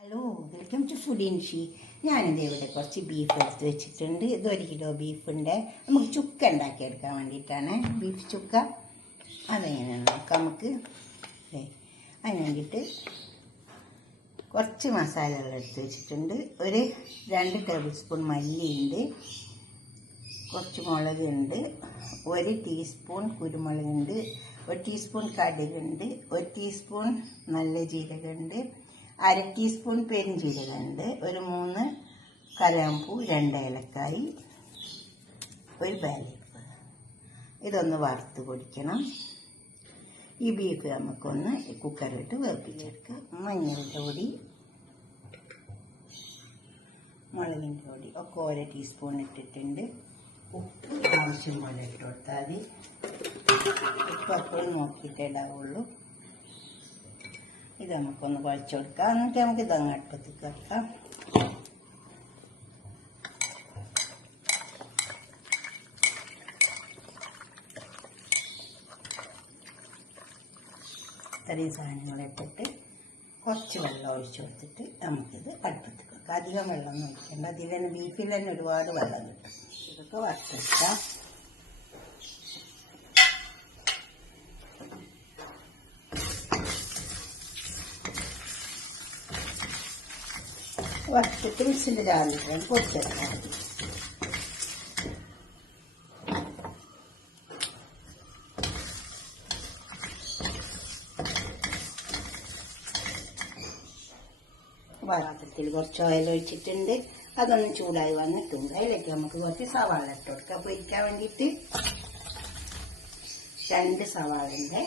Hello, welcome to food ഇൻഷി. ഞാനിത് ഇവിടെ കുറച്ച് ബീഫ് എടുത്ത് വെച്ചിട്ടുണ്ട്. ഇത് 1 കിലോ ബീഫിൻ്റെ നമുക്ക് ചുക്ക ഉണ്ടാക്കിയെടുക്കാൻ വേണ്ടിയിട്ടാണ്. ബീഫ് ചുക്ക അതെങ്ങനെയാണ് നോക്കാം നമുക്ക്. അതിന് വേണ്ടിയിട്ട് കുറച്ച് മസാലകൾ എടുത്ത് വെച്ചിട്ടുണ്ട്. ഒരു 2 ടേബിൾ സ്പൂൺ മല്ലിയുണ്ട്, കുറച്ച് മുളകുണ്ട്, 1 ടീസ്പൂൺ കുരുമുളകുണ്ട്, 1 ടീസ്പൂൺ കടുകുണ്ട്, 1 ടീസ്പൂൺ നല്ല ജീരകമുണ്ട്, 1/2 ടീസ്പൂൺ പെരുംജീരകമുണ്ട്, ഒരു 3 കരാമ്പൂ, 2 ഏലക്കായി, ഒരു ബാലിപ്പ്. ഇതൊന്ന് വറുത്ത് പൊടിക്കണം. ഈ ബീഫ് നമുക്കൊന്ന് കുക്കറിലിട്ട് വേപ്പിച്ചെടുക്കാം. മഞ്ഞളിൻ്റെ പൊടി, മുളകിൻ്റെ പൊടി ഒക്കെ 1 ടീസ്പൂൺ ഇട്ടിട്ടുണ്ട്. ഉപ്പ് ആവശ്യം പോലെ ഇട്ട് കൊടുത്താൽ മതി. ഉപ്പ് അപ്പോഴും നോക്കിയിട്ടേ ഇടാവുള്ളൂ. ഇത് നമുക്കൊന്ന് കുഴച്ച് കൊടുക്കാം. എന്നിട്ട് നമുക്ക് ഇതങ്ങ് അടുപ്പത്തേക്ക് വെക്കാം. ഇത്രയും സാധനങ്ങളിട്ടിട്ട് കുറച്ച് വെള്ളം ഒഴിച്ച് കൊടുത്തിട്ട് നമുക്കിത് അടുപ്പത്തേക്ക് വെക്കാം. അധികം വെള്ളം ഒന്നും ഒഴിക്കേണ്ട. അതിൽ തന്നെ ബീഫിൽ തന്നെ ഒരുപാട് വെള്ളം കിട്ടും. ഇതൊക്കെ വറുത്തെടുക്കാം. വറുത്തിട്ട് മിക്സിൻ്റെ ജാറിലിട്ട് പൊടിച്ചെടുക്കാം. പാത്രത്തിൽ കുറച്ച് ഓയിൽ ഒഴിച്ചിട്ടുണ്ട്. അതൊന്ന് ചൂടായി വന്നിട്ടുണ്ട്. അതിലേക്ക് നമുക്ക് കുറച്ച് സവാള ഇട്ട് കൊടുക്കാം. പൊരിക്കാൻ വേണ്ടിയിട്ട് 2 സവാളയുണ്ട്.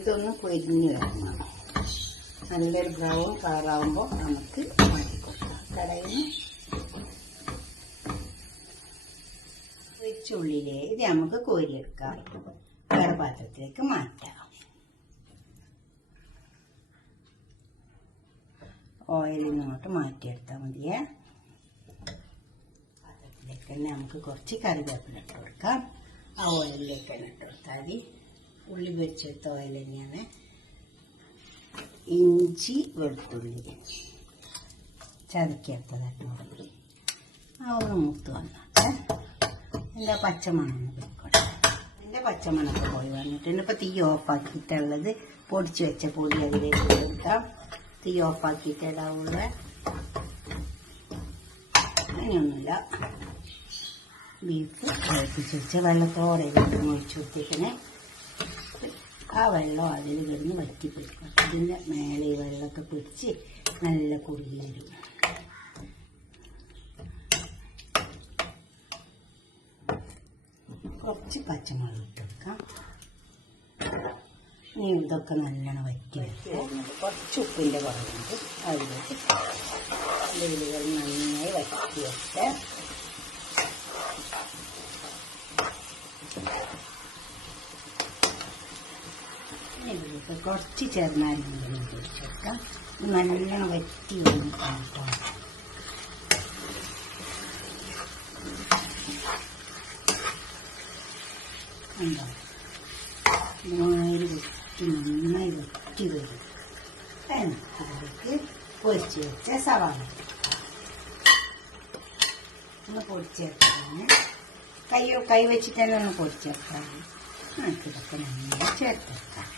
ഇതൊന്ന് പൊരിഞ്ഞ് വരണം. നല്ലൊരു ബ്രൗൺ കളറാകുമ്പോൾ നമുക്ക് മാറ്റി കൊടുക്കാം. കടയിൽ പൊരിച്ചുള്ളിലേ ഇത് നമുക്ക് കോരിയെടുക്കാം. വേറെ പാത്രത്തിലേക്ക് മാറ്റാം. ഓയിലിൽ നിന്നോട്ട് മാറ്റിയെടുത്താൽ മതിയേ. പാത്രത്തിലേക്ക് തന്നെ നമുക്ക് കുറച്ച് കറിവേപ്പില ഇട്ട് കൊടുക്കാം. ആ ഓയിലിലേക്ക് തന്നെ ഇട്ട് കൊടുത്താൽ മതി. ഉള്ളി പൊരിച്ചെടുത്ത ഓയിൽ തന്നെയാണ്. ഇഞ്ചി വെളുത്തുള്ളി ചതക്കിയെടുത്തതായിട്ട് ഒന്ന് മൂത്ത് വന്നോട്ടെ. എൻ്റെ പച്ചമണം പോയിക്കോട്ടെ. എൻ്റെ പച്ചമണമൊക്കെ പോയി വന്നിട്ടുണ്ട്. ഇപ്പോൾ തീ ഓഫാക്കിയിട്ടുള്ളത് പൊടിച്ച് വെച്ച പൊടി അതിലേക്ക് കൊടുക്കാം. തീ ഓഫാക്കിയിട്ട് ഇടാവുള്ള അങ്ങനെയൊന്നുമില്ല. ബീഫ് തിളപ്പിച്ച് വെച്ച വെള്ളത്തോടെ ഒഴിച്ചു കൊടുത്തേക്കണേ. ആ വെള്ളം അതിൽ കിടന്ന് വറ്റിപ്പിടിക്കും. ഇതിൻ്റെ മേലെ ഈ വെള്ളമൊക്കെ പിടിച്ച് നല്ല കുറുകി വരും. കുറച്ച് പച്ചമുളക് ഇട്ട് കൊടുക്കാം. ഇനി ഇതൊക്കെ നല്ലോണം വറ്റി വരുന്നത്. കുറച്ച് ഉപ്പിൻ്റെ കുറവുണ്ട്. അതിലേക്ക് വെള്ളികൾ നന്നായി വറ്റി വെച്ച് ഇതിലേക്ക് കുറച്ച് ചെറുനാരങ്ങ പൊടിച്ച് വെക്കാം. നല്ലോണം വറ്റി വന്നിട്ടാണ് കേട്ടോ. ഉണ്ടോ നന്നായി വറ്റി വരും. അതിലേക്ക് പൊരിച്ച് വെച്ച സവാള ഒന്ന് പൊടിച്ചേർക്കാണ്. കൈ വെച്ചിട്ട് തന്നെ ഒന്ന് പൊടിച്ചേർക്കാം. നമുക്കിതൊക്കെ നന്നായി ചേർത്തെടുക്കാം.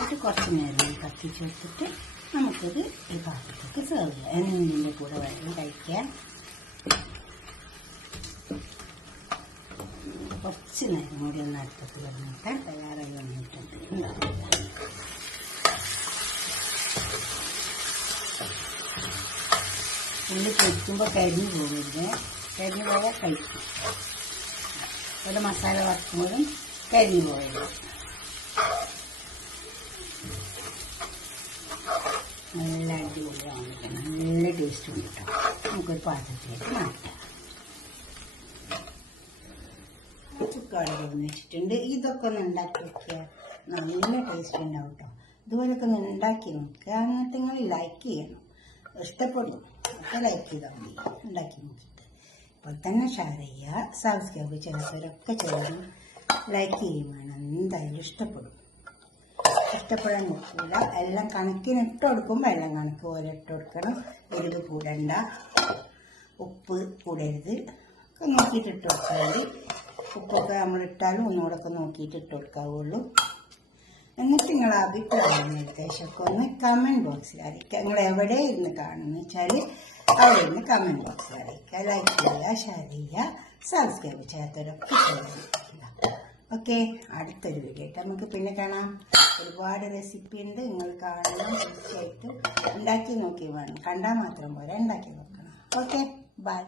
എന്നിട്ട് കുറച്ച് നേരം കത്തിച്ച് വെച്ചിട്ട് നമുക്കിത് ഈ പാത്രത്തേക്ക് സെർവ് ചെയ്യാം. എന്തിൻ്റെ കൂടെ വേണം കഴിക്കാൻ. കുറച്ച് നേരം കൂടി ഒന്ന് അടുപ്പത്ത് കിടന്നിട്ട് തയ്യാറായി വന്നിട്ടുണ്ട്. ഉള്ളി പൊരിക്കുമ്പോൾ കരിഞ്ഞു പോകരുത്. കരിഞ്ഞു പോയാൽ കഴിക്കും. ഒരു മസാല വറുക്കുമ്പോഴും കരിഞ്ഞു പോകരുത്. നല്ല അടിപൊളിയാണ്. നല്ല ടേസ്റ്റ് ഉണ്ട് കേട്ടോ. നമുക്കൊരു പാത്രത്തിലേക്ക് മാറ്റാം. ചുക്കാട് വെച്ചിട്ടുണ്ട്. ഇതൊക്കെ ഒന്ന് ഉണ്ടാക്കി നോക്കിയാൽ നല്ല ടേസ്റ്റ് ഉണ്ടാവും കേട്ടോ. ഇതുപോലൊക്കെ ഒന്ന് ഉണ്ടാക്കി നോക്കുക. എന്നിട്ട് നിങ്ങൾ ലൈക്ക് ചെയ്യണം. ഇഷ്ടപ്പെടും ഒക്കെ ലൈക്ക് ചെയ്താൽ മതി. ഉണ്ടാക്കി നോക്കിയിട്ട് ഇപ്പോൾ തന്നെ ഷെയർ ചെയ്യുക. സബ്സ്ക്രൈബ് ചെയ്യാത്തവരൊക്കെ ചെയ്യണം. ലൈക്ക് ചെയ്യും വേണം, എന്തായാലും ഇഷ്ടപ്പെടാൻ നോക്കില്ല. എല്ലാം കണക്കിന് ഇട്ട് കൊടുക്കുമ്പോൾ എല്ലാം കണക്ക് പോലെ ഇട്ട് കൊടുക്കണം. എരിവ് കൂടണ്ട, ഉപ്പ് കൂടരുത്, ഒക്കെ നോക്കിയിട്ട് ഇട്ട് കൊടുത്താൽ മതി. ഉപ്പൊക്കെ നമ്മളിട്ടാലും ഒന്നുകൂടെ ഒക്കെ നോക്കിയിട്ട് ഇട്ട് കൊടുക്കാവുള്ളൂ. എന്നിട്ട് നിങ്ങളെ അഭിപ്രായം നിർദ്ദേശമൊക്കെ ഒന്ന് കമൻറ്റ് ബോക്സിൽ അറിയിക്കുക. നിങ്ങൾ എവിടെ ഇരുന്ന് കാണുമെന്ന് വെച്ചാൽ അവിടെ ഇരുന്ന് കമൻറ്റ് ബോക്സിൽ അറിയിക്കുക. ലൈക്ക് ചെയ്യുക, ഷെയർ ചെയ്യുക, സബ്സ്ക്രൈബ് ചെയ്യാത്തവരൊക്കെ ചെയ്യുക. ഓക്കെ, അടുത്തൊരു വീഡിയോ ആയിട്ട് നമുക്ക് പിന്നെ കാണാം. ഒരുപാട് റെസിപ്പി ഉണ്ട്, നിങ്ങൾ കാണണം. തീർച്ചയായിട്ടും ഉണ്ടാക്കി നോക്കി വേണം, കണ്ടാൽ മാത്രം പോരാ, ഉണ്ടാക്കി നോക്കണം. Okay, by.